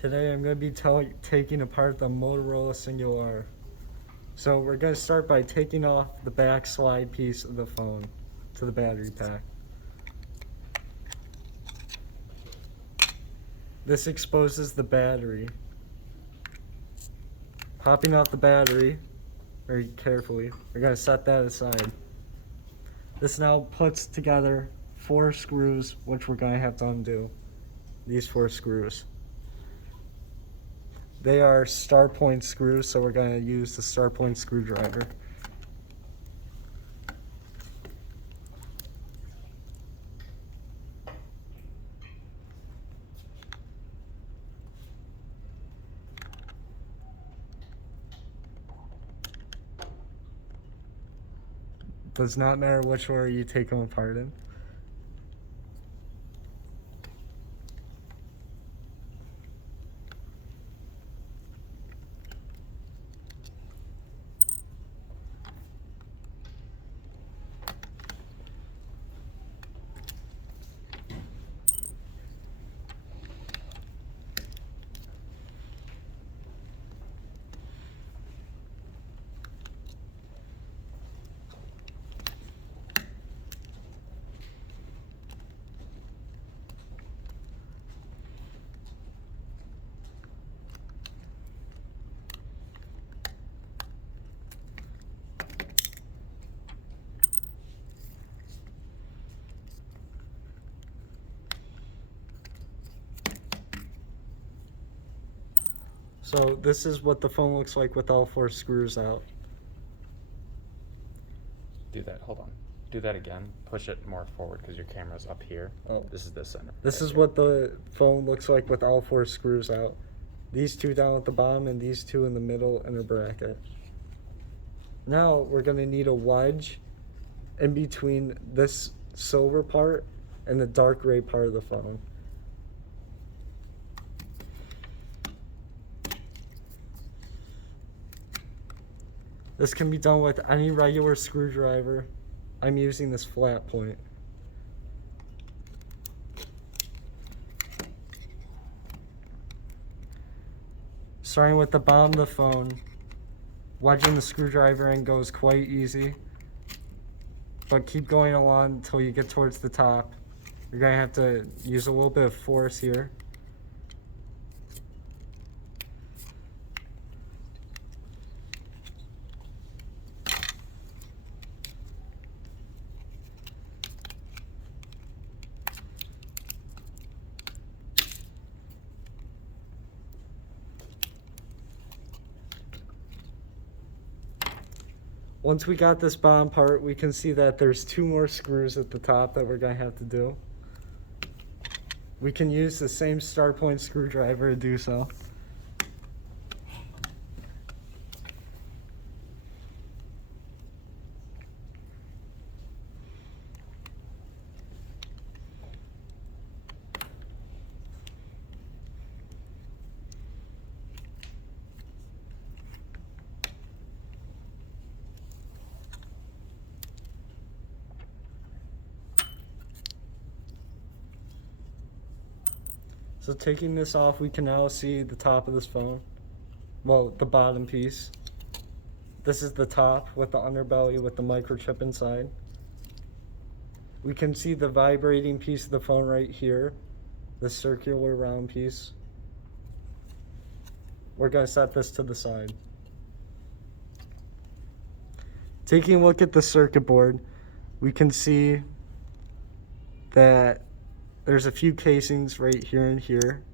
Today I'm going to be taking apart the Motorola Singular. So we're going to start by taking off the back slide piece of the phone to the battery pack. This exposes the battery. Popping off the battery very carefully, we're going to set that aside. This now puts together 4 screws, which we're going to have to undo. These 4 screws. They are star point screws, so we're going to use the star point screwdriver. Does not matter which way you take them apart in. So this is what the phone looks like with all 4 screws out. Do that, hold on. Do that again. Push it more forward because your camera's up here. Oh. This is the center. This right is here. what the phone looks like with all 4 screws out. These 2 down at the bottom and these 2 in the middle in a bracket. Now we're going to need a wedge in between this silver part and the dark gray part of the phone. This can be done with any regular screwdriver. I'm using this flat point. Starting with the bottom of the phone, wedging the screwdriver in goes quite easy, but keep going along until you get towards the top. You're going to have to use a little bit of force here. Once we got this bottom part, we can see that there's 2 more screws at the top that we're going to have to do. We can use the same star point screwdriver to do so. So taking this off, we can now see the top of this phone. Well, the bottom piece. This is the top with the underbelly with the microchip inside. We can see the vibrating piece of the phone right here, the circular round piece. We're going to set this to the side. Taking a look at the circuit board, we can see that there's a few casings right here and here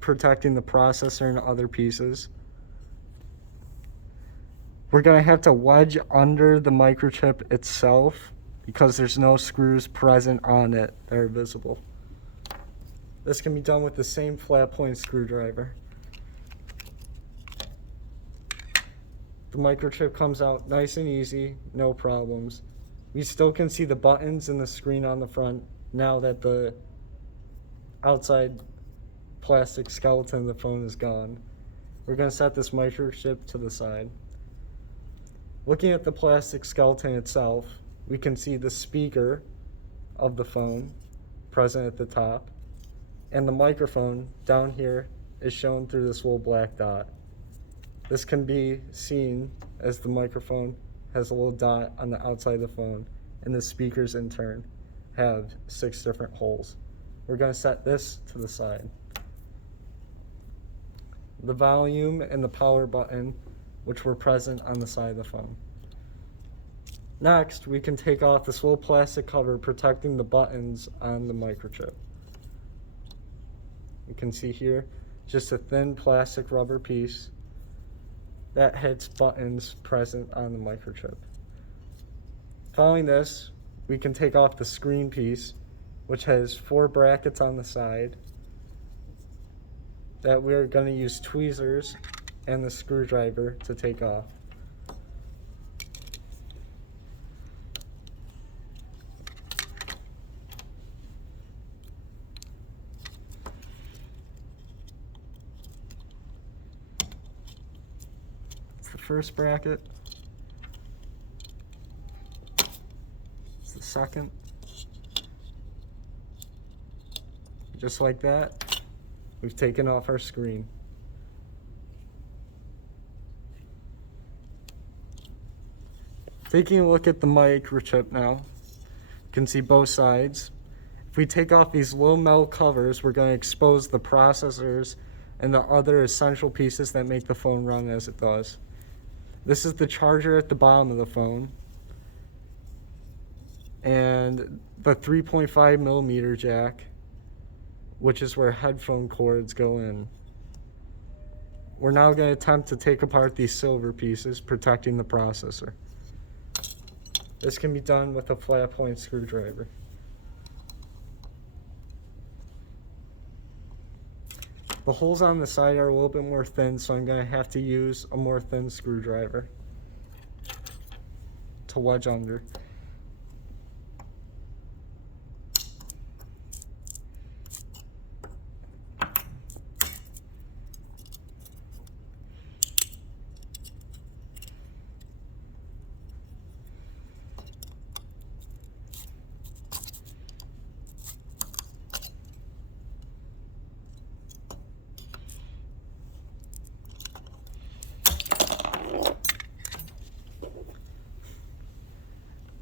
protecting the processor and other pieces. We're going to have to wedge under the microchip itself because there's no screws present on it that are visible. This can be done with the same flat point screwdriver. The microchip comes out nice and easy, no problems. We still can see the buttons and the screen on the front now that the outside plastic skeleton of the phone is gone. We're going to set this microchip to the side. Looking at the plastic skeleton itself, we can see the speaker of the phone present at the top. And the microphone down here is shown through this little black dot. This can be seen as the microphone has a little dot on the outside of the phone, and the speakers in turn have 6 different holes. We're going to set this to the side. The volume and the power button, which were present on the side of the phone. Next, we can take off this little plastic cover protecting the buttons on the microchip. You can see here, just a thin plastic rubber piece that hits buttons present on the microchip. Following this, we can take off the screen piece, which has 4 brackets on the side that we're going to use tweezers and the screwdriver to take off. The first bracket. It's the second. Just like that, we've taken off our screen. Taking a look at the microchip now, you can see both sides. If we take off these little metal covers, we're going to expose the processors and the other essential pieces that make the phone run as it does. This is the charger at the bottom of the phone, and the 3.5 millimeter jack, which is where headphone cords go in. We're now going to attempt to take apart these silver pieces protecting the processor. This can be done with a flat point screwdriver. The holes on the side are a little bit more thin, so I'm going to have to use a more thin screwdriver to wedge under.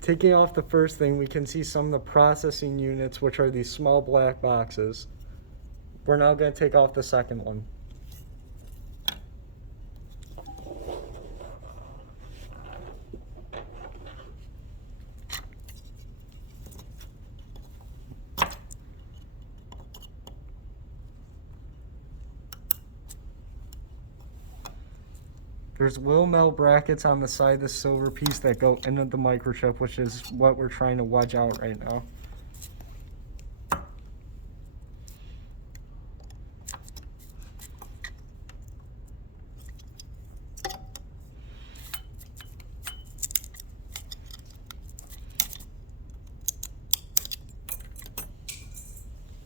Taking off the first thing, we can see some of the processing units, which are these small black boxes. We're now going to take off the second one. There's little metal brackets on the side of the silver piece that go into the microchip, which is what we're trying to wedge out right now.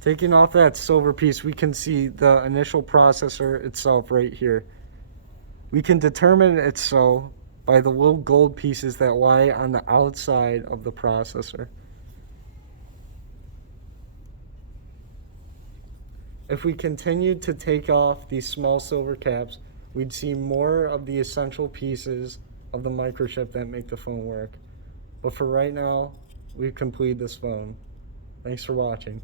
Taking off that silver piece, we can see the initial processor itself right here. We can determine it's so by the little gold pieces that lie on the outside of the processor. If we continued to take off these small silver caps, we'd see more of the essential pieces of the microchip that make the phone work. But for right now, we've completed this phone. Thanks for watching.